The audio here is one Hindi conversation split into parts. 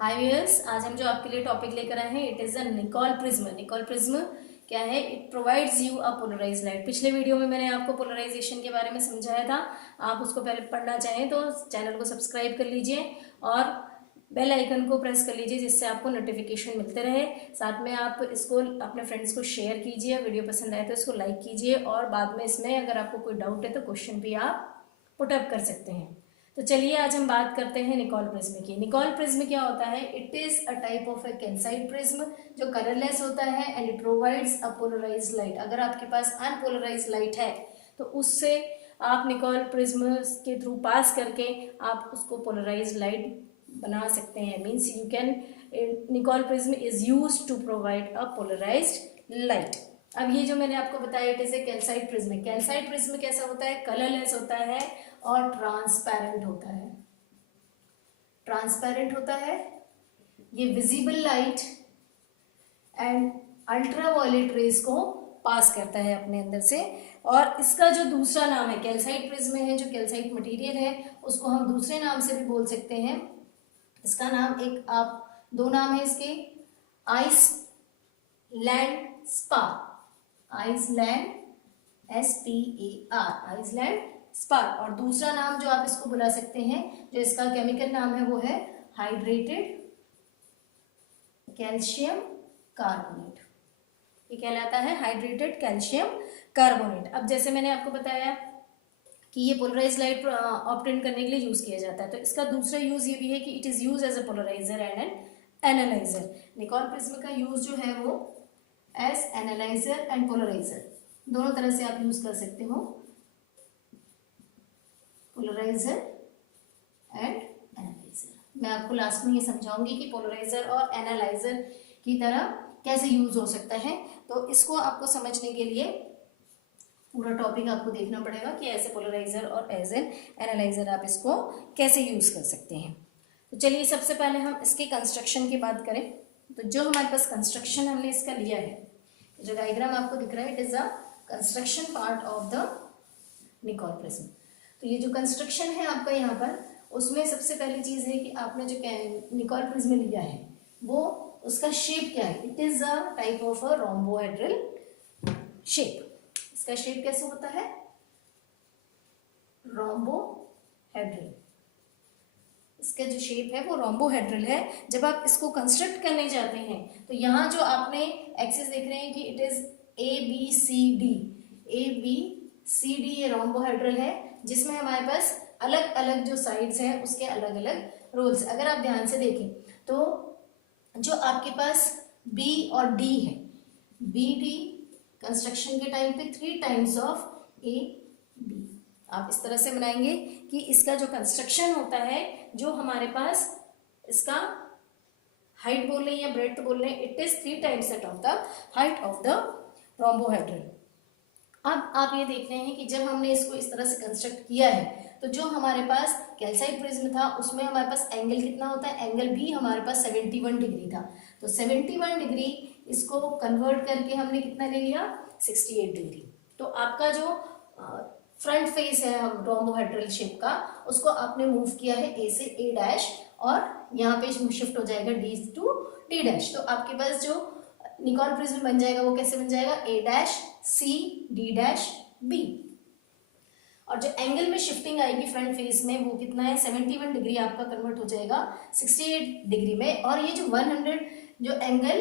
हाय व्यूअर्स, आज हम जो आपके लिए टॉपिक लेकर आए हैं it is a Nicol prism. Nicol prism क्या है? It provides you a polarised light. पिछले वीडियो में मैंने आपको पोलराइजेशन के बारे में समझाया था। आप उसको पहले पढ़ना चाहें तो चैनल को सब्सक्राइब कर लीजिए और बेल आइकन को प्रेस कर लीजिए जिससे आपको नोटिफिकेशन मिलते रहे। साथ में आप इसको अपने फ्रेंड्स को शेयर कीजिए, वीडियो पसंद आए तो इसको लाइक कीजिए और बाद में इसमें अगर आपको कोई डाउट है तो क्वेश्चन भी आप पुटअप कर सकते हैं। तो चलिए आज हम बात करते हैं निकोल प्रिज्म की। निकोल प्रिज्म क्या होता है? It is a type of a calcite prism जो कलरलेस होता है and it provides a polarised light. अगर आपके पास अनपोलराइज्ड लाइट है तो उससे आप निकोल प्रिज्म के थ्रू पास करके आप उसको पोलराइज्ड लाइट बना सकते हैं। Means you can Nicol prism is used to provide a polarised light. अब ये जो मैंने आपको बताया it is a calcite prism. Calcite prism कैसा होता है? कलरलेस होता है और ट्रांसपेरेंट होता है। ट्रांसपेरेंट होता है, ये visible light and ultraviolet rays को पास करता है अपने अंदर से। और इसका जो दूसरा नाम है कैल्साइट प्रिज्म है, जो कैल्साइट मटेरियल है उसको हम दूसरे नाम से भी बोल सकते हैं। इसका नाम दो नाम है इसके, Iceland spar, Iceland SPAR, Iceland spar. और दूसरा नाम जो आप इसको बुला सकते हैं, जो इसका केमिकल नाम है वो है हाइड्रेटेड कैल्शियम कार्बोनेट। ये कहलाता है हाइड्रेटेड कैल्शियम कार्बोनेट। अब जैसे मैंने आपको बताया कि ये पोलराइज लाइट ऑब्टेन करने के लिए यूज किया जाता है, तो इसका दूसरा यूज ये भी है कि it is use as a polariser and an analyser. Nicol prism का यूज जो है वो एज एनालाइजर एंड पोलराइजर दोनों तरह से आप यूज कर सकते हो, पोलराइजर एंड एनालाइजर। मैं आपको लास्ट में ये समझाऊंगी कि पोलराइजर और एनालाइजर की तरह कैसे यूज हो सकता है। तो इसको आपको समझने के लिए पूरा टॉपिक आपको देखना पड़ेगा कि ऐसे पोलराइजर और एज एन एनालाइजर आप इसको कैसे यूज कर सकते हैं। तो चलिए सबसे पहले हम इसके कंस्ट्रक्शन की बात करें। तो जो हमारे पास कंस्ट्रक्शन हमने इसका लिया है, जो डायग्राम आपको दिख रहा है, it is a construction part of the Nicol prism. तो ये जो कंस्ट्रक्शन है आपका यहाँ पर, उसमें सबसे पहली चीज है कि आपने जो निकोल प्रिज्म लिया है वो उसका शेप क्या है? It is a type of a rhombohedral shape. इसका शेप कैसे होता है? रोम्बोहेड्रल। इसका जो शेप है वो रोम्बोहेड्रल है। जब आप इसको कंस्ट्रक्ट करने जाते हैं तो यहाँ जो आपने एक्सिस देख रहे हैं कि इट इज ABCD, ABCD ये रोम्बोहेड्रल है जिसमें हमारे पास अलग अलग जो साइड्स हैं उसके अलग अलग रोल्स। अगर आप ध्यान से देखें तो जो आपके पास B और D है, BD कंस्ट्रक्शन के टाइम पे 3 टाइम्स ऑफ AB आप इस तरह से बनाएंगे कि इसका जो कंस्ट्रक्शन होता है, जो हमारे पास इसका हाइट बोल रहे हैं या ब्रेड्थ बोल रहे हैं, it is 3 times that of the height of the rhombohedral. अब आप ये देख रहे हैं कि जब हमने इसको इस तरह से कंस्ट्रक्ट किया है तो जो हमारे पास कैल्साइट प्रिज्म था उसमें हमारे पास एंगल कितना होता है? एंगल भी हमारे पास 71 डिग्री था। तो 71 डिग्री इसको कन्वर्ट करके हमने कितना ले लिया? 68 डिग्री। तो आपका जो फ्रंट फेस है रोम्बोहेड्रल शेप का, उसको आपने मूव किया है A से A' और यहाँ पे शिफ्ट हो जाएगा D to D'। तो आपके पास जो निकोल प्रिज्म बन जाएगा वो कैसे बन जाएगा? A', C, D', B। और जो एंगल में शिफ्टिंग आएगी फ्रंट फेस में वो कितना है? 71 डिग्री आपका कन्वर्ट हो जाएगा 68 डिग्री में। और ये जो 100 जो एंगल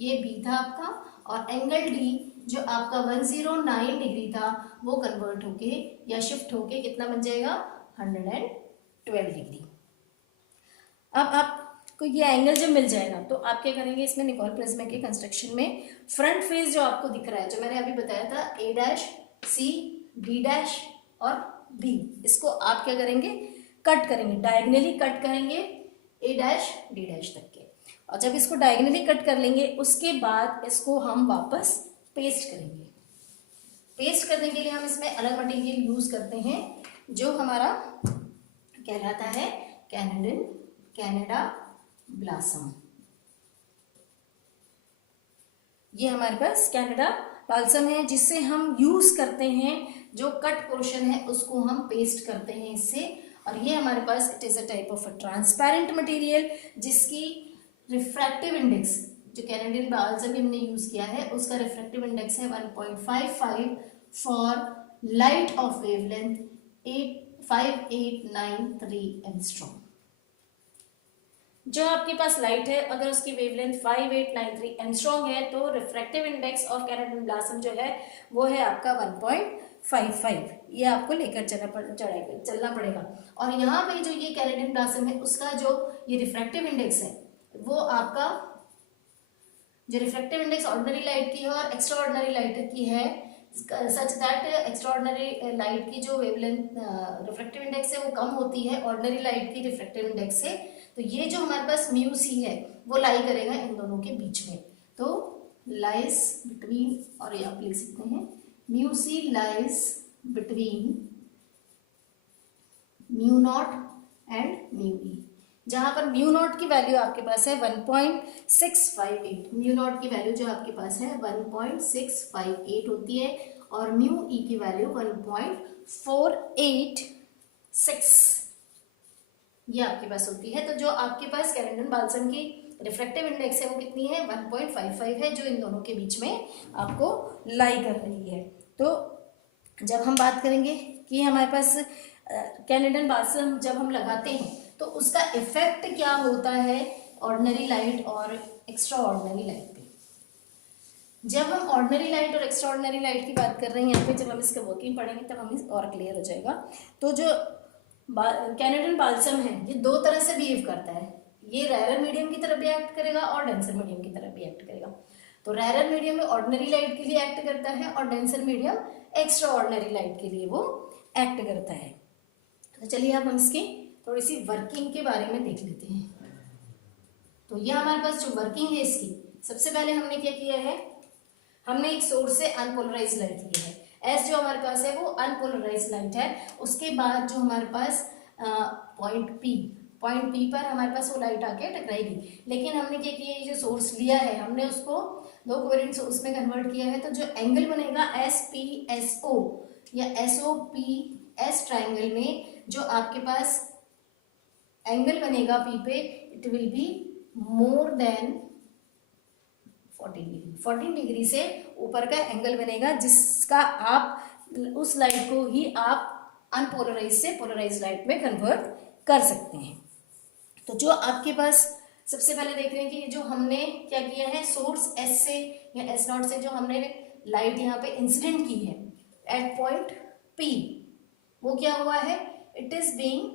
ये B था आपका, और एंगल D जो आपका 109 डिग्री था वो कन्वर्ट होके या शिफ्ट होके कितना बन जाएगा? 112 डिग्री। अब आपको ये एंगल जब मिल जाएगा तो आप क्या करेंगे? इसमें निकोल प्रिज्म के कंस्ट्रक्शन में फ्रंट फेस जो आपको दिख रहा है, जो मैंने अभी बताया था A', C, D' और B, इसको आप क्या करेंगे? कट करेंगे, डायगनली कट करेंगे A', D' तक के। और जब इसको डायगनली कट कर लेंगे उसके बाद इसको हम वापस पेस्ट करेंगे। पेस्ट करने के लिए हम इसमें अलग मटेरियल यूज करते हैं जो हमारा कहलाता है कैनेडा ब्लॉसम। ये हमारे पास कैनेडा ब्लॉसम है जिससे हम यूज करते हैं, जो कट पोर्शन है उसको हम पेस्ट करते हैं इससे और ये हमारे पास it is a type of a transparent material जिसकी रिफ्रैक्टिव इंडेक्स, जो कैनेडियन बाल्सम हमने यूज किया है उसका रिफ्रैक्टिव इंडेक्स है 1.55 for light of wavelength 5893 angstrom. जो आपके पास लाइट है अगर उसकी वेवलेंथ 5893 एंगस्ट्रॉम है तो refractive index of Canadian blossom जो है वो है आपका 1.55। ये आपको लेकर चलना पड़ेगा। और यहाँ पे जो ये कैनेडियन ब्लॉसम है उसका जो ये रिफ्रैक्टिव इंडेक्स है वो आपका जो रिफ्रैक्टिव इंडेक्स ऑर्डिनरी लाइट की है और एक्स्ट्रा ऑर्डिनरी लाइट की है, such that extra ordinary light की जो वेवलेंथ रिफ्रैक्टिव इंडेक्स है वो कम होती है ऑर्डिनरी लाइट की रिफ्रैक्टिव इंडेक्स से। तो ये जो हमारे पास म्यू सी है वो लाई करेगा इन दोनों के बीच में। तो लाइज बिटवीन, और ये आप लिख सकते हैं mu c lies between mu naught and mu e, जहां पर म्यू नॉट की वैल्यू आपके पास है 1.658। म्यू नॉट की वैल्यू जो आपके पास है 1.658 होती है और म्यू ई की वैल्यू 1.486 ये आपके पास होती है। तो जो आपके पास कैनेडियन बाल्सम की रिफ्रैक्टिव इंडेक्स है वो कितनी है 1.55 है, जो इन दोनों के बीच में आपको लाई कर रही है। तो जब हम बात करेंगे कि हमारे पास कैनेडियन बाल्सम जब हम लगाते हैं तो उसका इफेक्ट क्या होता है ऑर्डिनरी लाइट और एक्स्ट्रा ऑर्डिनरी लाइट पे। जब हम ऑर्डिनरी लाइट और एक्स्ट्रा ऑर्डिनरी लाइट की बात कर रहे हैं यहाँ पे, जब हम इसका वर्किंग पढ़ेंगे तब हमें और क्लियर हो जाएगा। तो जो कैनेडियन बाल्सम है ये दो तरह से बिहेव करता है, ये रेयर मीडियम की तरह भी एक्ट करेगा और डेंसर मीडियम की तरह भी एक्ट करेगा। तो रेयर मीडियम में ऑर्डिनरी लाइट के लिए एक्ट करता है और denser medium extra ordinary light के लिए वो एक्ट करता है। तो चलिए अब हम इसकी थोड़ी सी वर्किंग के बारे में देख लेते हैं। तो ये हमारे पास जो वर्किंग है इसकी, सबसे पहले हमने क्या किया है, हमने एक सोर्स से अनपोलराइज लाइट लिया है। एस जो हमारे पास है वो अनपोलराइज लाइट है। उसके बाद जो हमारे पास पॉइंट पी पर हमारे पास वो लाइट आके टकराएगी। लेकिन हमने क्या किया, ये जो सोर्स लिया है हमने उसको दो कोवेलेंट सोर्स में कन्वर्ट किया है। तो जो एंगल बनेगा SPSO या SOPS ट्राइंगल में जो आपके पास एंगल बनेगा पी पे, it will be more than 14 degree. 14 degree से ऊपर का एंगल बनेगा जिसका आप उस लाइट को ही आप अनपोलराइज से पोलराइज लाइट में कन्वर्ट कर सकते हैं। तो जो आपके पास सबसे पहले देख रहे हैं कि जो हमने क्या किया है, सोर्स S से या S0 से जो हमने लाइट यहाँ पे इंसिडेंट की है एट पॉइंट P, वो क्या हुआ है, it is being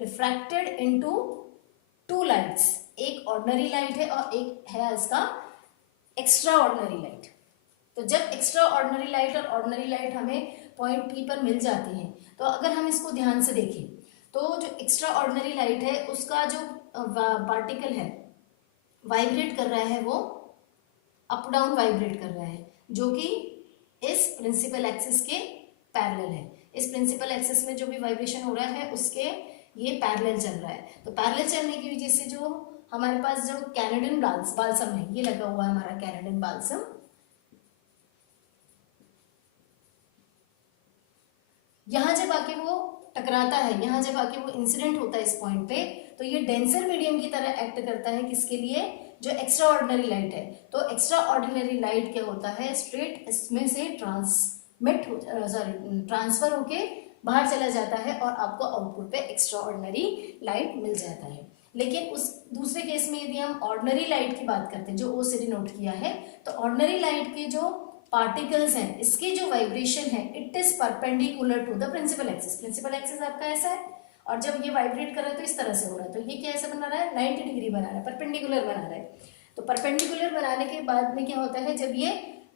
refracted into two lights. एक ऑर्डिनरी लाइट है और एक है इसका एक्स्ट्रा ऑर्डिनरी लाइट। तो जब एक्स्ट्रा ऑर्डिनरी लाइट और ऑर्डिनरी लाइट हमें पॉइंट पी पर मिल जाती हैं, तो अगर हम इसको ध्यान से देखें तो जो एक्स्ट्रा ऑर्डिनरी लाइट है उसका जो पार्टिकल है वाइब्रेट कर रहा है, वो अप डाउन वाइब्रेट कर रहा है, जो कि इस प्रिंसिपल एक्सिस के पैरेलल है। इस प्रिंसिपल एक्सिस में जो भी वाइब्रेशन हो रहा है उसके ये पैरेलल चल रहा है। तो पैरेलल चलने की वजह से जो हमारे पास जो कैनेडियन बाल्सम है, ये लगा हुआ है हमारा कैनेडियन बाल्सम, यहां जब आके वो टकराता है, यहां जब आके वो इंसिडेंट होता है इस पॉइंट पे, तो ये डेंसर मीडियम की तरह एक्ट करता है। किसके लिए, जो एक्स्ट्रा ऑर्डिनरी लाइट है। तो एक्स्ट्रा ऑर्डिनरी लाइट क्या होता है, स्ट्रेट इसमें से ट्रांसफर होके बाहर चला जाता है और आपको आउटपुट पे एक्स्ट्रा ऑर्डिनरी लाइट मिल जाता है। लेकिन उस दूसरे केस में यदि हम ऑर्डिनरी लाइट की बात करते हैं, जो ओ से डिनोट किया है, तो ऑर्डिनरी लाइट के जो पार्टिकल्स हैं, इसकी जो वाइब्रेशन है, it is perpendicular to the principal axis. Principal axis आपका ऐसा है और जब ये वाइब्रेट कर रहा है तो इस तरह से हो रहा है। तो ये क्या ऐसा बना रहा है, 90 डिग्री बना रहा है, परपेंडिकुलर बना रहा है। तो परपेंडिकुलर बनाने के बाद में क्या होता है, जब ये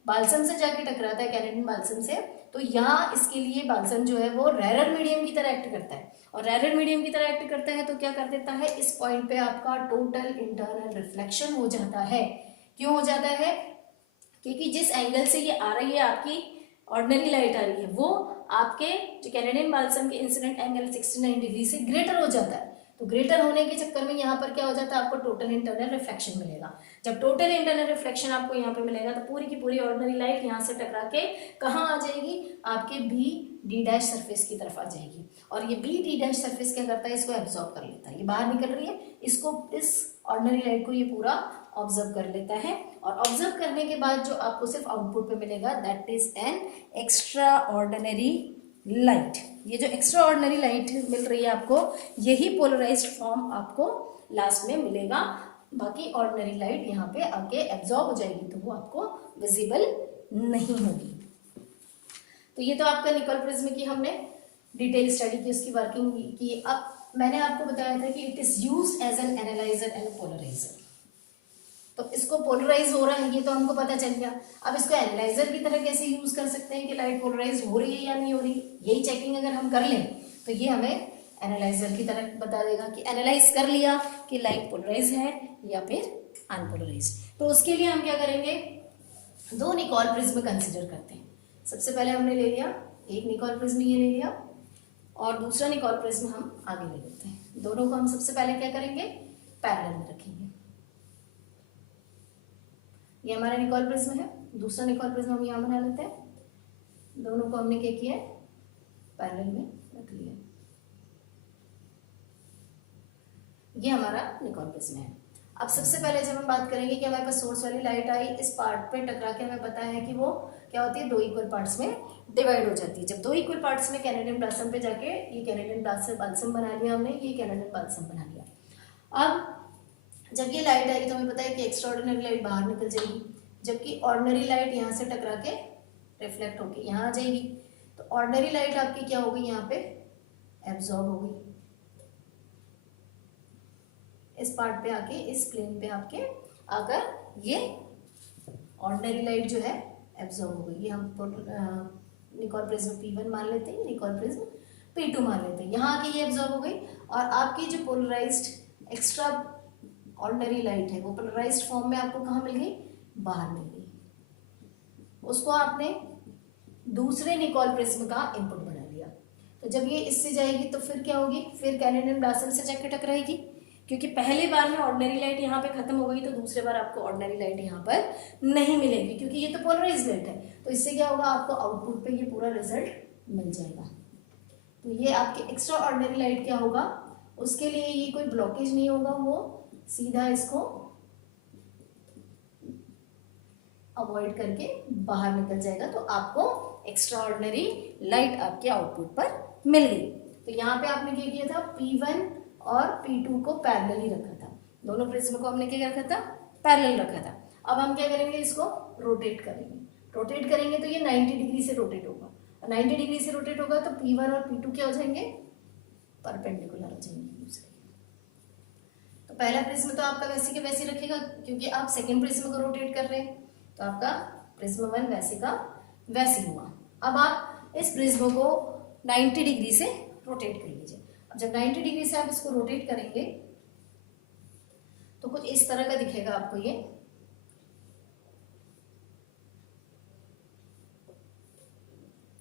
बाल्सम से जाके टकराता है कैनेडियन बाल्सम से, तो यहाँ इसके लिए बाल्सम जो है वो रेरर मीडियम की तरह एक्ट करता है। और रेरर मीडियम की तरह एक्ट करता है तो क्या कर देता है, इस पॉइंट पे आपका टोटल इंटरनल रिफ्लेक्शन हो जाता है। क्यों हो जाता है, क्योंकि जिस एंगल से ये आ रही है, आपकी ऑर्डिनरी लाइट आ रही है, वो आपके जो कैनेडियन बाल्सम के इंसिडेंट एंगल 69 डिग्री से ग्रेटर हो जाता है। तो ग्रेटर होने के चक्कर में यहाँ पर क्या हो जाता है, आपको टोटल इंटरनल रिफ्लेक्शन मिलेगा। जब टोटल इंटरनल रिफ्लेक्शन आपको यहाँ पे मिलेगा तो पूरी की पूरी ऑर्डिनरी लाइट यहाँ से टकरा के कहाँ आ जाएगी, आपके बी डी डैश सरफेस की तरफ आ जाएगी, और ये बी डी डैश सरफेस क्या करता है, इसको एब्जॉर्ब कर लेता है, ये बाहर निकल रही है, इसको इस ऑर्डिनरी लाइट को ये पूरा ऑब्जर्व कर लेता है, और ऑब्जर्व करने के बाद जो आपको सिर्फ आउटपुट पे मिलेगा that is an extra ordinary light. ये जो एक्स्ट्रा ऑर्डिनरी लाइट मिल रही है आपको, यही पोलराइज्ड फॉर्म आपको लास्ट में मिलेगा, बाकी ऑर्डिनरी लाइट यहाँ पे आके एब्जॉर्ब हो जाएगी, तो वो आपको विजिबल नहीं होगी। तो ये तो आपका निकोल प्रिज्म की हमने डिटेल स्टडी की, उसकी वर्किंग की। अब मैंने आपको बताया था कि it is used as an analyser and polariser, तो इसको पोलराइज हो रहा है ये तो हमको पता चल गया। अब इसको एनालाइजर की तरह कैसे यूज कर सकते हैं कि लाइट पोलराइज हो रही है या नहीं हो रही, यही चेकिंग अगर हम कर लें तो ये हमें एनालाइजर की तरह बता देगा कि एनालाइज कर लिया कि लाइट पोलराइज है या फिर अनपोलराइज। तो उसके लिए हम क्या करेंगे, दो निकोल प्रिज्म कंसिडर करते हैं। सबसे पहले हमने ले लिया एक निकोल प्रिज्म, ये ले लिया, और दूसरा निकोल प्रिज्म हम आगे ले लेते हैं। दोनों को हम सबसे पहले क्या करेंगे, पैरेलल में रखेंगे। ये हमारा निकोल प्रिज्म है, दूसरा निकोल प्रिज्म हम यहाँ बना लेते हैं। दोनों को हमने क्या किया, पैरेलल में रख लिया। ये हमारा निकोल प्रिज्म है। अब सबसे पहले जब हम बात करेंगे कि हमारे पास सोर्स वाली लाइट आई, इस पार्ट पे टकरा के हमें पता है कि वो क्या होती है, दो इक्वल पार्ट्स में डिवाइड हो जाती है। जब दो इक्वल पार्ट्स में कैनेडियन बाल्सम पे जाके, ये कैनेडियन बाल्सम बना लिया हमने, ये कैनेडियन बाल्सम बना लिया। अब जब ये लाइट आएगी तो हमें पता है कि एक्स्ट्रा ऑर्डिनरी लाइट बाहर निकल जाएगी, जबकि ऑर्डिनरी लाइट यहाँ से टकरा के रिफ्लेक्ट होके यहाँ आ जाएगी। तो ऑर्डिनरी लाइट आपकी क्या होगी, यहाँ पे एब्जॉर्ब होगी, इस पार्ट पे आके, इस प्लेन पे आपके आकर ये ऑर्डिनरी लाइट जो है एब्जॉर्ब हो गई। ये हम निकोल प्रिज्म P1 मान लेते हैं, निकोल प्रिज्म P2 मान लेते हैं। यहाँ आके ये एब्जॉर्ब हो गई, और आपकी जो पोलराइज्ड एक्स्ट्रा ऑर्डिनरी लाइट है वो पोलराइज्ड फॉर्म में आपको कहाँ मिल गई, बाहर मिल गई। उसको आपने दूसरे निकोल प्रिज्म का इनपुट बना लिया। तो जब ये इससे जाएगी तो फिर क्या होगी, फिर कैनेडियन बाल्सम से जाके टकराएगी, क्योंकि पहले बार में ऑर्डिनरी लाइट यहाँ पे खत्म हो गई, तो दूसरे बार आपको ऑर्डिनरी लाइट यहाँ पर नहीं मिलेगी, क्योंकि ये तो पोलराइज्ड लाइट है। तो इससे क्या होगा, आपको आउटपुट पे ये पूरा रिजल्ट मिल जाएगा। तो ये आपके एक्स्ट्रा ऑर्डिनरी लाइट क्या होगा, उसके लिए ये कोई ब्लॉकेज नहीं होगा, वो सीधा इसको अवॉइड करके बाहर निकल जाएगा। तो आपको एक्स्ट्रा ऑर्डिनरी लाइट आपके आउटपुट पर मिल गई। तो यहाँ पे आपने क्या किया था, P1 और P2 को पैरेलल ही रखा था, दोनों प्रिज्म को हमने क्या रखा था, पैरेलल रखा था। अब हम क्या करेंगे, इसको रोटेट करेंगे। रोटेट करेंगे तो ये 90 डिग्री से रोटेट होगा, 90 डिग्री से रोटेट होगा तो P1 और P2 क्या हो जाएंगे, परपेंडिकुलर हो जाएंगे दूसरे। तो पहला प्रिज्म तो आपका वैसे के वैसे रखेगा, क्योंकि आप सेकेंड प्रिज्म को रोटेट कर रहे हैं, तो आपका प्रिज्म 1 वैसे का वैसे हुआ। अब आप इस प्रिज्म को 90 डिग्री से रोटेट कर लीजिए। अब जब 90 डिग्री से आप इसको रोटेट करेंगे तो कुछ इस तरह का दिखेगा आपको, ये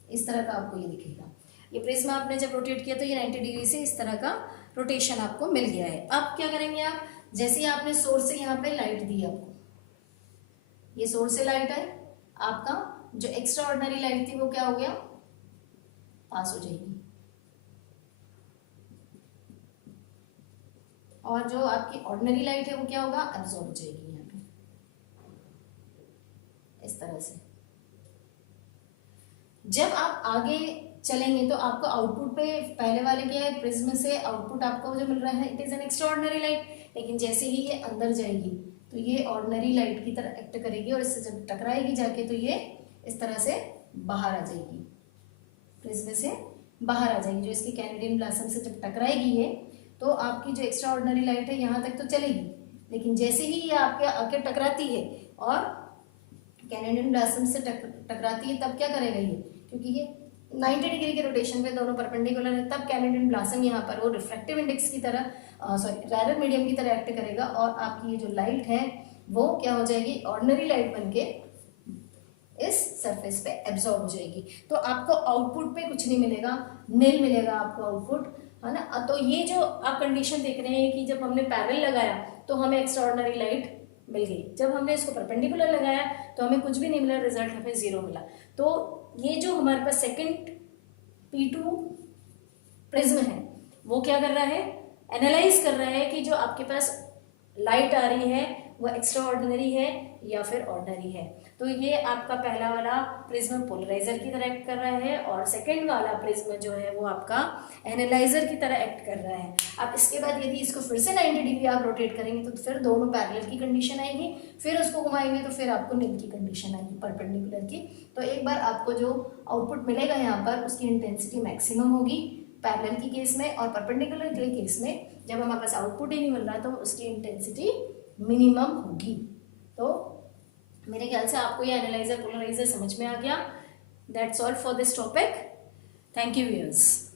इस तरह का आपको ये दिखेगा। ये प्रिज्म आपने जब रोटेट किया तो ये 90 डिग्री से इस तरह का रोटेशन आपको मिल गया है। अब क्या करेंगे आप, जैसे ही आपने सोर्स से यहाँ पे लाइट दी, आपको ये सोर्स से लाइट है, आपका जो एक्स्ट्रा ऑर्डिनरी लाइट थी वो क्या हो गया, पास हो जाएगी, और जो आपकी ऑर्डिनरी लाइट है वो क्या होगा, एब्जॉर्ब हो जाएगी यहाँ पे इस तरह से। जब आप आगे चलेंगे तो आपको आउटपुट पे पहले वाले क्या है, प्रिज्म से आउटपुट आपको जो मिल रहा है it is an extra ordinary light, लेकिन जैसे ही ये अंदर जाएगी तो ये ऑर्डिनरी लाइट की तरह एक्ट करेगी, और इससे जब टकराएगी जाके तो ये इस तरह से बाहर आ जाएगी, प्रिज्म से बाहर आ जाएगी। जो इसकी कैनेडियन ब्लॉसम से जब टकराएगी ये, तो आपकी जो एक्स्ट्रा ऑर्डिनरी लाइट है यहाँ तक तो चलेगी, लेकिन जैसे ही ये आपके आके टकराती है और कैनेडियन ब्लॉसम से टकराती है, तब क्या करेगा ये, क्योंकि ये 90 डिग्री के रोटेशन पे दोनों परपेंडिकुलर है, तब कैनेडियन ब्लॉसम यहाँ पर वो रिफ्रैक्टिव इंडेक्स की तरह रैडर मीडियम की तरह एक्ट करेगा, और आपकी ये जो लाइट है वो क्या हो जाएगी, ऑर्डिनरी लाइट बनके इस सरफेस पे एब्जॉर्ब हो जाएगी। तो आपको आउटपुट पे कुछ नहीं मिलेगा, नील मिलेगा आपको आउटपुट, है ना। तो ये जो आप कंडीशन देख रहे हैं कि जब हमने पैरेलल लगाया तो हमें एक्स्ट्रा ऑर्डिनरी लाइट मिल गई, जब हमने इसको परपेंडिकुलर लगाया तो हमें कुछ भी नहीं मिला, रिजल्ट हमें 0 मिला। तो ये जो हमारे पास सेकंड P2 प्रिज्म है वो क्या कर रहा है, एनालाइज कर रहा है कि जो आपके पास लाइट आ रही है वो एक्स्ट्रा ऑर्डिनरी है या फिर ऑर्डिनरी है। तो ये आपका पहला वाला प्रिज्म पोलराइजर की तरह एक्ट कर रहा है और सेकंड वाला प्रिज्म जो है वो आपका एनालाइजर की तरह एक्ट कर रहा है। अब इसके बाद यदि इसको फिर से 90 डिग्री आप रोटेट करेंगे तो फिर दोनों पैरेलल की कंडीशन आएगी, फिर उसको घुमाएंगे तो फिर आपको नील की कंडीशन आएगी, परपेंडिकुलर की। तो एक बार आपको जो आउटपुट मिलेगा यहाँ पर उसकी इंटेंसिटी मैक्सिमम होगी पैरेलल की केस में, और परपेंडिकुलर के केस में जब हमारे पास आउटपुट ही नहीं मिल रहा तो उसकी इंटेंसिटी मिनिमम होगी। तो मेरे ख्याल से आपको ये एनालाइजर पोलराइजर समझ में आ गया। That's all for this topic. Thank you viewers.